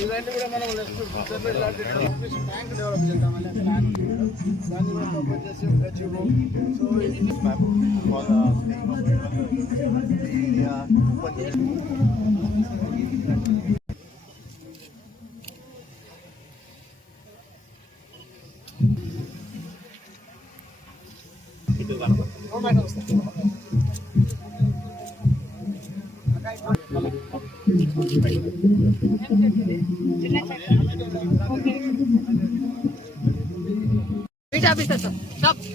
ఇలాంటి కూడా మనం సెపరేట్ ఇలాంటి ట్యాంక్ డెవలప్ చేద్దామని ప్లాన్ ఉంది దాన్ని కూడా ఓపెన్ చేసి అచీవ్ సో విటా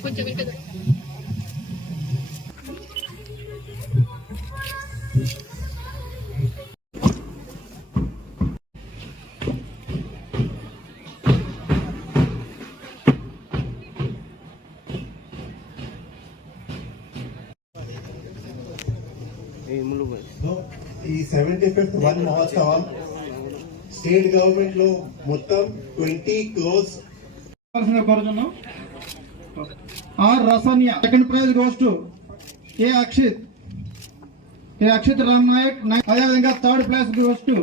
కొంచెం ఈ సెవెంటీ ఫిఫ్త్ వన్ మహోత్సవం స్టేట్ గవర్నమెంట్లో మొత్తం twenty crores R Rasanya. Second prize goes to A Akshit A Akshit Ram Nayak అదేవిధంగా third prize goes to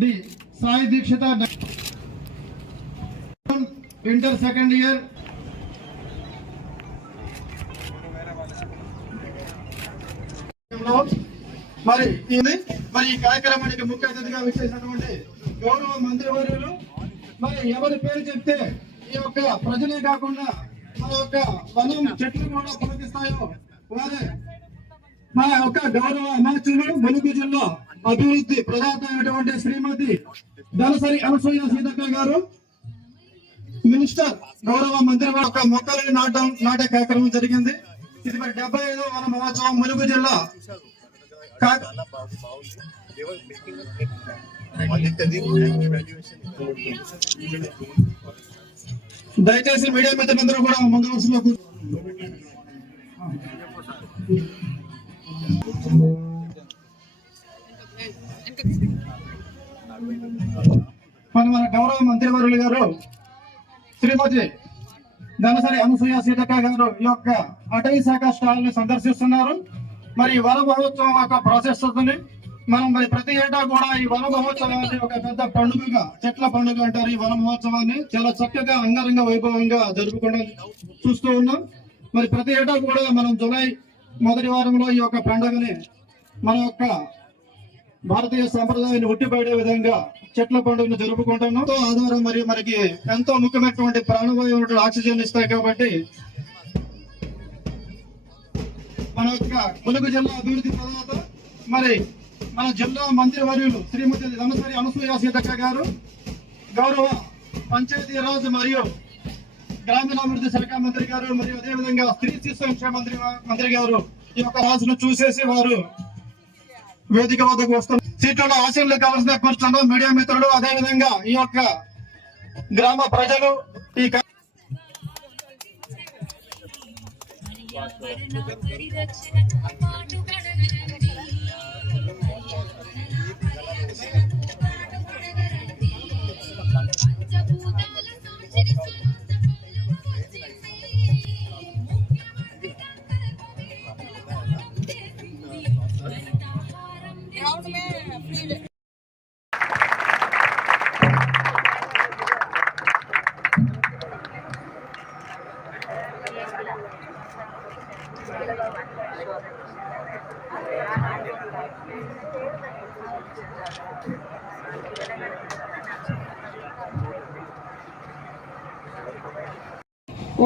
D Sai Deekshitha inter second year మరి ఇది మరి ఈ కార్యక్రమానికి ముఖ్య అతిథిగా విచ్చేసినటువంటి గౌరవ మంత్రివర్యులు మరి ఎవరి పేరు చెప్తే ఈ యొక్క ప్రజలే కాకుండా మన యొక్క వనం చెట్లు కూడా పులకిస్తాయో వారే మన యొక్క గౌరవ అమాచులు ములుగు జిల్లా అభివృద్ధి ప్రదాత అయినటువంటి శ్రీమతి దళసరి అనసూయ సీతక్క గారు మినిస్టర్ గౌరవ మంత్రి యొక్క మొక్కలని నాటం నాటే కార్యక్రమం జరిగింది. ఇది మరి డెబ్బై ఐదో వన మహోత్సవం ములుగు జిల్లా కా- దయచేసి మీడియా మిత్రులందరూ కూడా ముందు వరుసలో మన మన గౌరవ మంత్రివర్యులు గారు శ్రీమతి ధనసరి అనసూయ సీతక్క గారు ఈ యొక్క అటవీ శాఖ స్టాల్ని సందర్శిస్తున్నారు. మరి వన మహోత్సవం యొక్క ప్రాసెస్ అవుతుంది మనం మరి ప్రతి ఏటా కూడా ఈ వన మహోత్సవాన్ని ఒక పెద్ద పండుగగా చెట్ల పండుగ అంటారు ఈ వన మహోత్సవాన్ని. చాలా చక్కగా అంగరంగ వైభవంగా జరుపుకోవడం చూస్తూ ఉన్నాం. మరి ప్రతి ఏటా కూడా మనం జులై మొదటి వారంలో ఈ యొక్క పండుగని మన యొక్క భారతీయ సంప్రదాయాన్ని ఉట్టిపడే విధంగా చెట్ల పండుగను జరుపుకుంటున్నాం. ఆధారం మరియు మనకి ఎంతో ముఖ్యమైనటువంటి ప్రాణవాయువు ఆక్సిజన్ ఇస్తాయి కాబట్టి మన యొక్క ములుగు జిల్లా అభివృద్ధి తర్వాత మరి మన జిల్లా మంత్రివర్యులు శ్రీమతి ధనసరి అనసూయ సీతక్క గారు గౌరవ పంచాయతీరాజ్ మరియు గ్రామీణాభివృద్ధి శాఖ మంత్రి గారు మరియు అదేవిధంగా స్త్రీ శిశు సంక్షేమ మంత్రి మంత్రి గారు ఈ యొక్క రాజును చూసేసి వారు వేదిక వద్దకు వస్తున్న సీట్లలో ఆశీర్లు కావాల్సిన కూర్చున్నాం మీడియా మిత్రులు అదేవిధంగా ఈ యొక్క గ్రామ ప్రజలు ఈ క-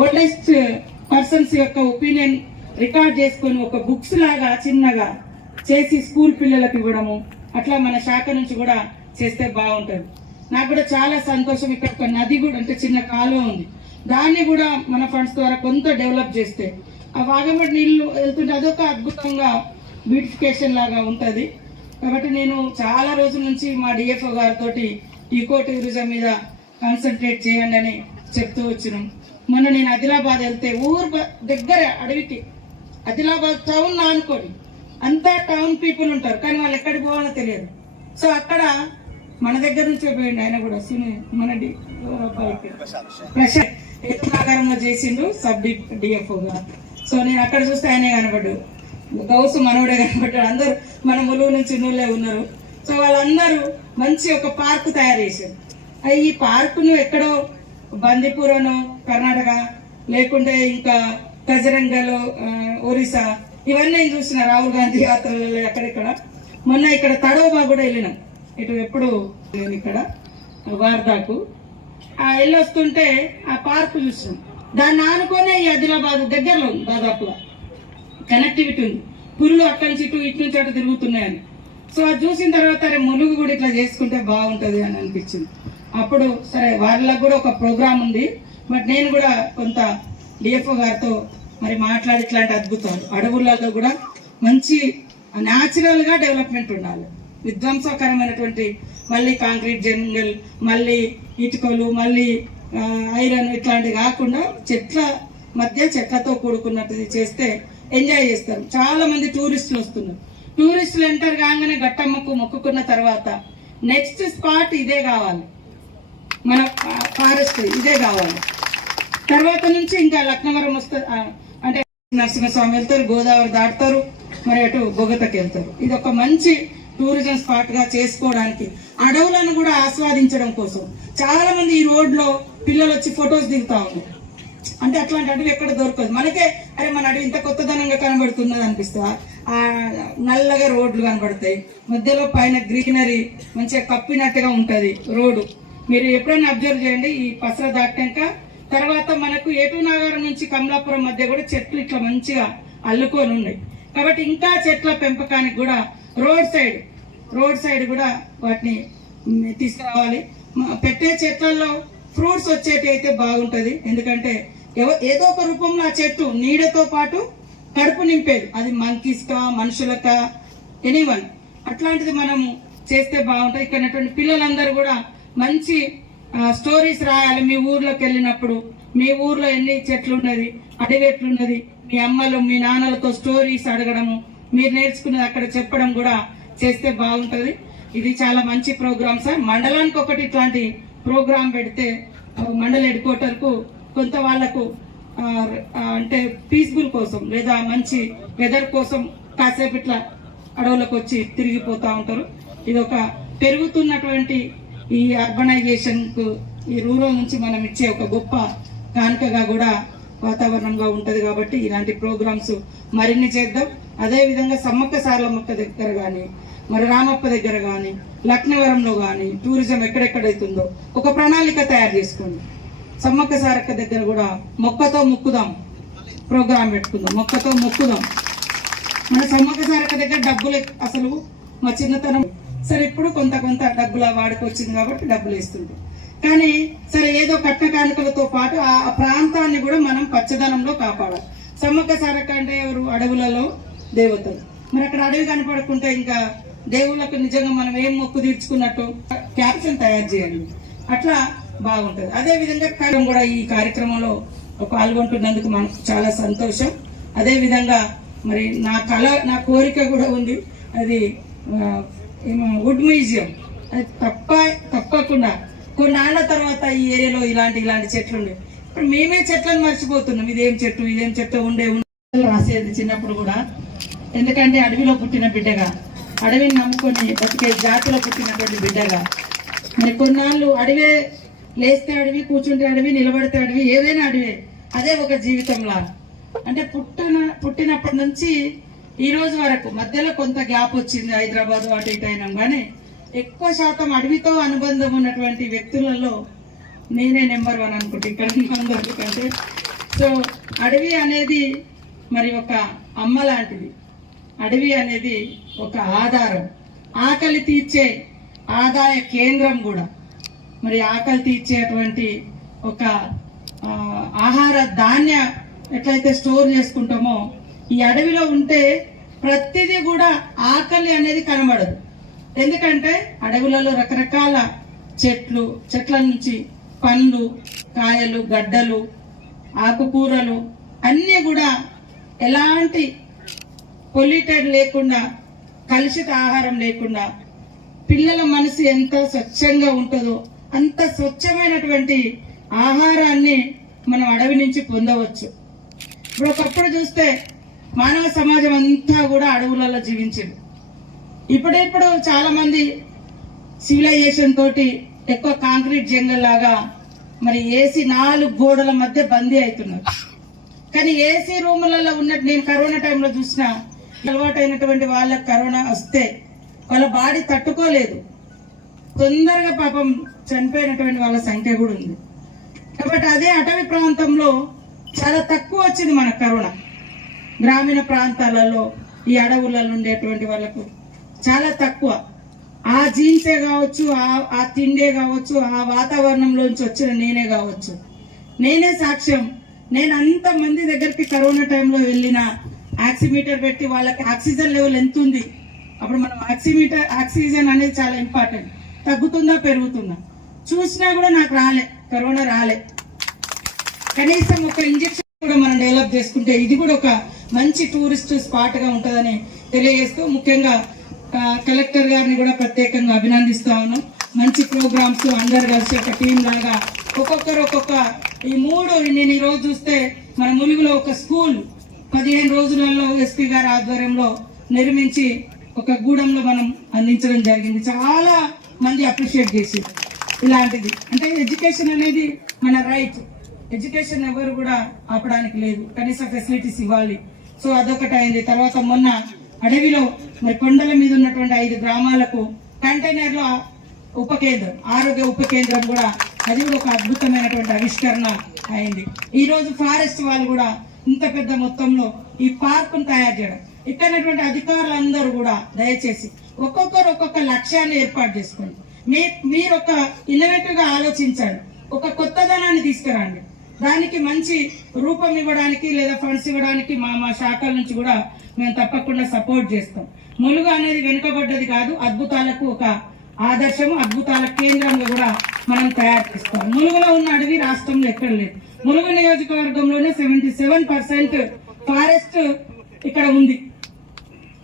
ఓల్డెస్ట్ పర్సన్స్ యొక్క ఒపీనియన్ రికార్డ్ చేసుకొని ఒక బుక్స్ లాగా చిన్నగా చేసి స్కూల్ పిల్లలకు ఇవ్వడము. అట్లా మన శాఖ నుంచి కూడా చేస్తే బాగుంటుంది. నాకు కూడా చాలా సంతోషం ఇక్కడ ఒక నది కూడా అంటే చిన్న కాలువ ఉంది. దాన్ని కూడా మన ఫండ్స్ ద్వారా కొంత డెవలప్ చేస్తే ఆ వాగమటి నీళ్ళు వెళ్తుంటే అదొక అద్భుతంగా బ్యూటిఫికేషన్ లాగా ఉంటుంది. కాబట్టి నేను చాలా రోజుల నుంచి మా డిఎఫ్ఓ గారితో ఈకో టూరిజం మీద కాన్సన్ట్రేట్ చేయండి అని చెప్తూ వచ్చినాం. మొన్న నేను ఆదిలాబాద్ వెళ్తే ఊరు దగ్గర అడవికి ఆదిలాబాద్ టౌన్ అనుకోని అంతా టౌన్ పీపుల్ ఉంటారు కానీ వాళ్ళు ఎక్కడికి పోవాలో తెలియదు. సో అక్కడ మన దగ్గర నుంచి పోయిండు ఆయన కూడా సునీ మన ప్రశాంత్ చేసిండు సబ్ డిఎఫ్ఓగా సో నేను అక్కడ చూస్తే ఆయనే కనబడ్డాడు. గౌసు మనవడే కనబడ్డాడు. అందరూ మన ములుగు నుంచి నూళ్ళే ఉన్నారు. సో వాళ్ళందరూ మంచి ఒక పార్క్ తయారు చేశారు. అయి ఈ పార్కును ఎక్కడో బందిపురను కర్ణాటక లేకుంటే ఇంకా కజరంగలో ఒరిస్సా ఇవన్నీ నేను చూసిన రాహుల్ గాంధీ యాత్రలలో ఎక్కడెక్కడ? మొన్న ఇక్కడ తడోబా కూడా వెళ్ళినాం. ఇటు ఎప్పుడు నేను ఇక్కడ వార్దాకు. ఆ వెళ్ళొస్తుంటే ఆ పార్కు చూసాం దాన్ని ఆనుకొనే ఈ ఆదిలాబాద్ దగ్గరలో ఉంది దాదాపుగా. కనెక్టివిటీ ఉంది. పురులు అక్కడి నుంచి ఇటు ఇటు నుంచి అటు తిరుగుతున్నాయని. సో అది చూసిన తర్వాత అరే ములుగు కూడా ఇట్లా చేసుకుంటే బాగుంటుంది అని అనిపించింది. అప్పుడు సరే వాళ్ళకు కూడా ఒక ప్రోగ్రామ్ ఉంది. బట్ నేను కూడా కొంత డిఎఫ్ఓ గారితో మరి మాట్లాడి ఇట్లాంటి అద్భుతాలు అడవులలో కూడా మంచి న్యాచురల్గా డెవలప్మెంట్ ఉండాలి. విధ్వంసకరమైనటువంటి మళ్ళీ కాంక్రీట్ జంగల్ మళ్ళీ ఇటుకలు మళ్ళీ ఐరన్ ఇట్లాంటివి కాకుండా చెట్ల మధ్య చెట్లతో కూడుకున్నట్టు చేస్తే ఎంజాయ్ చేస్తారు. చాలా మంది టూరిస్టులు వస్తున్నారు. టూరిస్టులు ఎంటర్ కాగానే గట్టమ్మకు మొక్కుకున్న తర్వాత నెక్స్ట్ స్పాట్ ఇదే కావాలి. మన ఫారెస్ట్ ఇదే కావాలి. తర్వాత నుంచి ఇంకా లక్నవరం వస్తుంది నరసింహస్వామి వెళ్తారు గోదావరి దాటుతారు మరి అటు బొగతకి వెళ్తారు ఇది ఒక మంచి టూరిజం స్పాట్గా చేసుకోవడానికి అడవులను కూడా ఆస్వాదించడం కోసం. చాలా మంది ఈ రోడ్లో పిల్లలు వచ్చి ఫొటోస్ దిగుతా ఉన్నారు. అంటే అట్లాంటి అడవి ఎక్కడ దొరకదు. మనకే అరే మన అడవి ఇంత కొత్తదనంగా కనబడుతున్నది అనిపిస్తుంది? ఆ నల్లగా రోడ్లు కనబడతాయి. మధ్యలో పైన గ్రీనరీ మంచిగా కప్పినట్టుగా ఉంటది రోడ్డు. మీరు ఎప్పుడైనా అబ్జర్వ్ చేయండి ఈ పసర దాటాక తర్వాత మనకు ఏటూ నాగారం నుంచి కమలాపురం మధ్య కూడా చెట్లు ఇట్లా మంచిగా అల్లుకొని ఉన్నాయి. కాబట్టి ఇంకా చెట్ల పెంపకానికి కూడా రోడ్ సైడ్ రోడ్ సైడ్ కూడా వాటిని తీసుకురావాలి. పెట్టే చెట్లలో ఫ్రూట్స్ వచ్చేటి అయితే బాగుంటుంది. ఎందుకంటే ఏదో ఒక రూపంలో ఆ చెట్టు నీడతో పాటు కడుపు నింపేది. అది మంకీస్కా మనుషులక ఎనీవన్. అట్లాంటిది మనము చేస్తే బాగుంటుంది. ఇక్కడ పిల్లలందరూ కూడా మంచి స్టోరీస్ రాయాలి. మీ ఊర్లోకి వెళ్ళినప్పుడు మీ ఊర్లో ఎన్ని చెట్లు ఉన్నది అడవి ఎట్లున్నది మీ అమ్మలు మీ నాన్నలతో స్టోరీస్ అడగడము మీరు నేర్చుకున్నది అక్కడ చెప్పడం కూడా చేస్తే బాగుంటుంది. ఇది చాలా మంచి ప్రోగ్రామ్ సార్ మండలానికి ఒకటి ఇట్లాంటి ప్రోగ్రామ్ పెడితే మండల హెడ్ కొంత వాళ్ళకు అంటే పీస్ఫుల్ కోసం లేదా మంచి వెదర్ కోసం కాసేపు ఇట్లా అడవులకు వచ్చి తిరిగిపోతూ ఉంటారు. ఇది ఒక పెరుగుతున్నటువంటి ఈ అర్బనైజేషన్కు ఈ రూరల్ నుంచి మనం ఇచ్చే ఒక గొప్ప కానుకగా కూడా వాతావరణంగా ఉంటుంది కాబట్టి ఇలాంటి ప్రోగ్రామ్స్ మరిన్ని చేద్దాం. అదే విధంగా సమ్మక్క సారలమ్మక్క దగ్గర కానీ మరి రామప్ప దగ్గర కానీ లక్నవరంలో కానీ టూరిజం ఎక్కడెక్కడైతుందో ఒక ప్రణాళిక తయారు చేసుకోండి. సమ్మక్క సారక్క దగ్గర కూడా మొక్కతో మొక్కుదాం. ప్రోగ్రాం పెట్టుకుందాం. మొక్కతో మొక్కుదాం. మన సమ్మక్క సారక్క దగ్గర డబ్బులు అసలు మా చిన్నతనం. సరే ఇప్పుడు కొంత కొంత డబ్బుల వాడికి వచ్చింది కాబట్టి డబ్బులు ఇస్తుంది కానీ సరే ఏదో కట్న కానుకలతో పాటు ఆ ప్రాంతాన్ని కూడా మనం పచ్చదనంలో కాపాడాలి. సమ్మక్క సారక్క అంటే ఎవరు? అడవులలో దేవతలు. మరి అక్కడ అడవి కనపడకుంటే ఇంకా దేవుళ్ళకు నిజంగా మనం ఏం మొక్కు తీర్చుకున్నట్టు క్యాప్షన్ తయారు చేయాలి అట్లా బాగుంటుంది. అదే విధంగా కార్యం కూడా ఈ కార్యక్రమంలో పాల్గొంటున్నందుకు మనకు చాలా సంతోషం. అదే విధంగా మరి నా కళ నా కోరిక కూడా ఉంది. అది వుడ్ మ్యూజియం అది తప్ప తప్పకుండా. కొన్నాళ్ళ తర్వాత ఈ ఏరియాలో ఇలాంటి ఇలాంటి చెట్లు ఉండే. ఇప్పుడు మేమే చెట్లను మర్చిపోతున్నాం. ఇదేం చెట్టు ఇదేం చెట్టు ఉండే రాసేది చిన్నప్పుడు కూడా. ఎందుకంటే అడవిలో పుట్టిన బిడ్డగా. అడవిని నమ్ముకొని బతికే జాతిలో పుట్టినటువంటి బిడ్డగా. మరి కొన్నాళ్ళు అడవే లేస్తే అడవి కూర్చుంటే అడవి నిలబడితే అడవి ఏదైనా అడవే. అదే ఒక జీవితంలా. అంటే పుట్టిన పుట్టినప్పటి నుంచి ఈ రోజు వరకు మధ్యలో కొంత గ్యాప్ వచ్చింది హైదరాబాద్ అటు ఇటు అయినాం కానీ ఎక్కువ శాతం అడవితో అనుబంధం ఉన్నటువంటి వ్యక్తులలో నేనే నెంబర్ వన్ అనుకుంటా ఇక్కడ ఉన్న అందరికంటే సో అడవి అనేది మరి ఒక అమ్మ లాంటిది. అడవి అనేది ఒక ఆధారం. ఆకలి తీర్చే ఆదాయ కేంద్రం కూడా. మరి ఆకలి తీర్చేటువంటి ఒక ఆహార ధాన్య ఎట్లయితే స్టోర్ చేసుకుంటామో ఈ అడవిలో ఉంటే ప్రతిదీ కూడా ఆకలి అనేది కనబడదు. ఎందుకంటే అడవులలో రకరకాల చెట్లు చెట్ల నుంచి పండ్లు కాయలు గడ్డలు ఆకుకూరలు అన్నీ కూడా ఎలాంటి పొల్యూటెడ్ లేకుండా కలుషిత ఆహారం లేకుండా పిల్లల మనసు ఎంత స్వచ్ఛంగా ఉంటుందో అంత స్వచ్ఛమైనటువంటి ఆహారాన్ని మనం అడవి నుంచి పొందవచ్చు. ఇప్పుడు ఒకప్పుడు చూస్తే మానవ సమాజం అంతా కూడా అడవులలో జీవించింది. ఇప్పుడిప్పుడు చాలా మంది సివిలైజేషన్ తోటి ఎక్కువ కాంక్రీట్ జంగల్ లాగా మరి ఏసీ నాలుగు గోడల మధ్య బందీ అవుతున్నారు. కానీ ఏసీ రూములలో ఉన్నట్టు నేను కరోనా టైంలో చూసిన అలవాటైనటువంటి వాళ్ళకి కరోనా వస్తే వాళ్ళ బాడీ తట్టుకోలేదు. తొందరగా పాపం చనిపోయినటువంటి వాళ్ళ సంఖ్య కూడా ఉంది. కాబట్టి అదే అటవీ ప్రాంతంలో చాలా తక్కువ వచ్చింది మన కరోనా. గ్రామీణ ప్రాంతాలలో ఈ అడవులలో ఉండేటువంటి వాళ్ళకు చాలా తక్కువ. ఆ జీన్సే కావచ్చు ఆ- ఆ తిండే కావచ్చు ఆ వాతావరణంలోంచి వచ్చిన నేనే కావచ్చు. నేనే సాక్ష్యం. నేను అంత మంది దగ్గరికి కరోనా టైంలో వెళ్ళిన ఆక్సిమీటర్ పెట్టి వాళ్ళకి ఆక్సిజన్ లెవెల్ ఎంత ఉంది? అప్పుడు మనం ఆక్సిమీటర్ ఆక్సిజన్ అనేది చాలా ఇంపార్టెంట్. తగ్గుతుందా పెరుగుతుందా? చూసినా కూడా నాకు రాలే. కరోనా రాలే. కనీసం ఒక ఇంజెక్షన్ కూడా మనం డెవలప్ చేసుకుంటే ఇది కూడా ఒక మంచి టూరిస్ట్ స్పాట్గా ఉంటుందని తెలియజేస్తూ ముఖ్యంగా కలెక్టర్ గారిని కూడా ప్రత్యేకంగా అభినందిస్తా ఉన్నాం. మంచి ప్రోగ్రామ్స్ అందరు కలిసి ఒక టీం లాగా ఒక్కొక్కరు ఒక్కొక్క ఈ మూడు నేను ఈ రోజు చూస్తే మన ములుగులో ఒక స్కూల్ పదిహేను రోజులలో ఎస్పీ గారి ఆధ్వర్యంలో నిర్మించి ఒక గూడెంలో మనం అందించడం జరిగింది. చాలా మంది అప్రిషియేట్ చేసింది ఇలాంటిది. అంటే ఎడ్యుకేషన్ అనేది మన రైట్. ఎడ్యుకేషన్ ఎవరు కూడా ఆపడానికి లేదు. కనీస ఫెసిలిటీస్ ఇవ్వాలి. సో అదొకటి అయింది. తర్వాత మొన్న అడవిలో మరి కొండల మీద ఉన్నటువంటి ఐదు గ్రామాలకు కంటైనర్ల ఉప కేంద్రం ఆరోగ్య ఉప కేంద్రం కూడా అది కూడా ఒక అద్భుతమైనటువంటి ఆవిష్కరణ అయింది. ఈ రోజు ఫారెస్ట్ వాళ్ళు కూడా ఇంత పెద్ద మొత్తంలో ఈ పార్కును తయారు చేయడం. ఇక్కడ అధికారులందరూ కూడా దయచేసి ఒక్కొక్కరు ఒక్కొక్క లక్ష్యాన్ని ఏర్పాటు చేసుకోండి. మీ మీరు ఒక ఇన్నోవేటివ్గా ఆలోచించండి. ఒక కొత్తదనాన్ని తీసుకురండి. దానికి మంచి రూపం ఇవ్వడానికి లేదా ఫండ్స్ ఇవ్వడానికి మా మా శాఖల నుంచి కూడా మేము తప్పకుండా సపోర్ట్ చేస్తాం. ములుగు అనేది వెనుకబడ్డది కాదు అద్భుతాలకు ఒక ఆదర్శము అద్భుతాల కేంద్రంగా కూడా మనం తయారు చేస్తాం. ములుగులో ఉన్న అడవి రాష్ట్రంలో ఎక్కడ లేదు. ములుగు నియోజకవర్గంలోనే సెవెంటీ సెవెన్ పర్సెంట్ ఫారెస్ట్ ఇక్కడ ఉంది.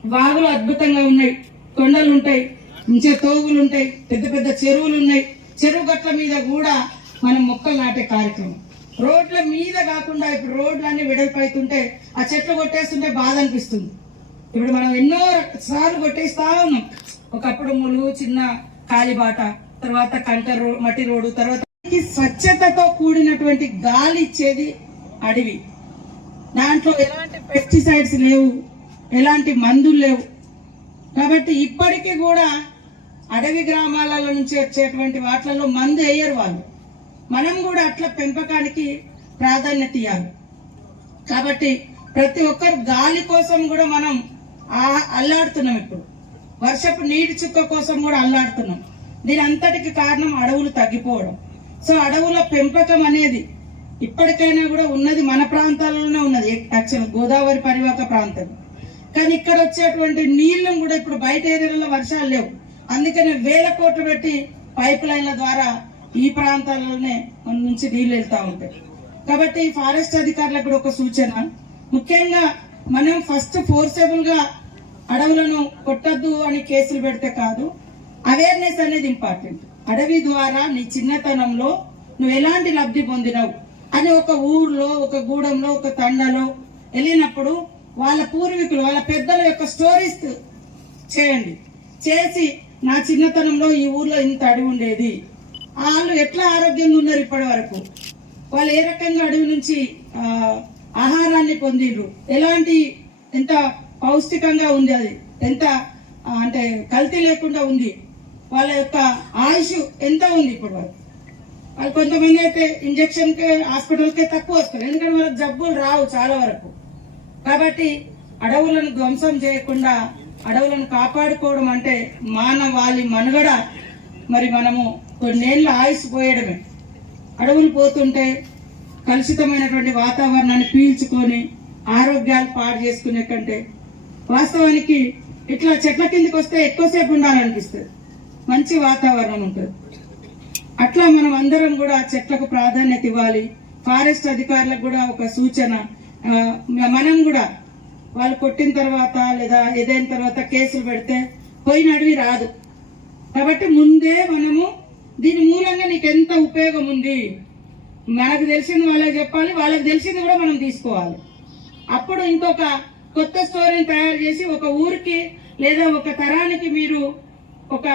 వాగులు అద్భుతంగా ఉన్నాయి. కొండలు ఉంటాయి. మంచి తోగులు ఉంటాయి. పెద్ద పెద్ద చెరువులు ఉన్నాయి. చెరువు గట్ల మీద కూడా మనం మొక్కలు నాటే కార్యక్రమం. రోడ్ల మీద కాకుండా ఇప్పుడు రోడ్లన్నీ వెడల్పు అవుతుంటే ఆ చెట్లు కొట్టేస్తుంటే బాధ అనిపిస్తుంది. ఇప్పుడు మనం ఎన్నో సార్లు కొట్టేస్తా ఉన్నాం. ఒకప్పుడు ములుగు చిన్న కాలిబాట తర్వాత కంకర్ రోడ్ మట్టి రోడ్డు తర్వాత స్వచ్ఛతతో కూడినటువంటి గాలి ఇచ్చేది అడవి. దాంట్లో ఎలాంటి పెస్టిసైడ్స్ లేవు ఎలాంటి మందులు లేవు. కాబట్టి ఇప్పటికీ కూడా అడవి గ్రామాలలో నుంచి వచ్చేటువంటి వాటిలలో మందు వేయరు వాళ్ళు. మనం కూడా అట్లా పెంపకానికి ప్రాధాన్యత ఇవ్వాలి కాబట్టి ప్రతి ఒక్కరు గాలి కోసం కూడా మనం అల్లాడుతున్నాం ఇప్పుడు. వర్షపు నీటి చుక్క కోసం కూడా అల్లాడుతున్నాం. దీని అంతటికి కారణం అడవులు తగ్గిపోవడం. సో అడవుల పెంపకం అనేది ఇప్పటికైనా కూడా ఉన్నది మన ప్రాంతాలలోనే ఉన్నది. యాక్చువల్ గోదావరి పరివాహక ప్రాంతం. కానీ ఇక్కడ వచ్చేటువంటి నీళ్ళను కూడా ఇప్పుడు బయట ఏరియాలలో వర్షాలు లేవు. అందుకనే వేల కోట్లు పెట్టి పైప్ లైన్ల ద్వారా ఈ ప్రాంతాలలోనే మన నుంచి నీళ్ళు వెళ్తూ ఉంటాయి. కాబట్టి ఫారెస్ట్ అధికారులకు కూడా ఒక సూచన. ముఖ్యంగా మనం ఫస్ట్ ఫోర్సబుల్గా అడవులను కొట్టద్దు అని కేసులు పెడితే కాదు అవేర్నెస్ అనేది ఇంపార్టెంట్ అడవి ద్వారా నీ చిన్నతనంలో నువ్వు ఎలాంటి లబ్ధి పొందినావు అని ఒక ఊర్లో ఒక గూడెంలో ఒక తండలో వెళ్ళినప్పుడు వాళ్ళ పూర్వీకులు వాళ్ళ పెద్దల యొక్క స్టోరీస్ చేయండి. చేసి నా చిన్నతనంలో ఈ ఊర్లో ఇంత అడవి ఉండేది. వాళ్ళు ఎట్లా ఆరోగ్యంగా ఉన్నారు ఇప్పటి వరకు వాళ్ళు ఏ రకంగా అడవి నుంచి ఆహారాన్ని పొందిండ్రు? ఎలాంటి ఎంత పౌష్టికంగా ఉంది అది? ఎంత అంటే కల్తీ లేకుండా ఉంది? వాళ్ళ యొక్క ఆయుష్ ఎంత ఉంది ఇప్పుడు వరకు వాళ్ళు కొంతమంది అయితే ఇంజక్షన్ హాస్పిటల్కే తక్కువ వస్తారు. ఎందుకంటే వాళ్ళకి జబ్బులు రావు చాలా వరకు. కాబట్టి అడవులను ధ్వంసం చేయకుండా అడవులను కాపాడుకోవడం అంటే మానవాళి మనుగడ. మరి మనము కొన్నేళ్ళు ఆయుష్ పోయడమే అడవులు పోతుంటే కలుషితమైనటువంటి వాతావరణాన్ని పీల్చుకొని ఆరోగ్యాలు పాడు చేసుకునే కంటే వాస్తవానికి ఇట్లా చెట్ల కిందకి వస్తే ఎక్కువసేపు ఉండాలనిపిస్తుంది. మంచి వాతావరణం ఉంటుంది. అట్లా మనం అందరం కూడా చెట్లకు ప్రాధాన్యత ఇవ్వాలి. ఫారెస్ట్ అధికారులకు కూడా ఒక సూచన. మనం కూడా వాళ్ళు కొట్టిన తర్వాత లేదా ఏదైన తర్వాత కేసులు పెడితే పోయిన అడవి రాదు. కాబట్టి ముందే మనము దీని మూలంగా నీకు ఎంత ఉపయోగం ఉంది? మనకు తెలిసింది వాళ్ళకి చెప్పాలి వాళ్ళకి తెలిసింది కూడా మనం తీసుకోవాలి. అప్పుడు ఇంకొక కొత్త స్టోరీని తయారు చేసి ఒక ఊరికి లేదా ఒక తరానికి మీరు ఒక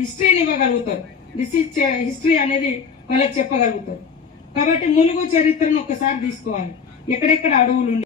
హిస్టరీని ఇవ్వగలుగుతారు. దిస్ ఇస్ హిస్టరీ అనేది వాళ్ళకి చెప్పగలుగుతారు. కాబట్టి ములుగు చరిత్రను ఒకసారి తీసుకోవాలి. ఎక్కడెక్కడ అడవులు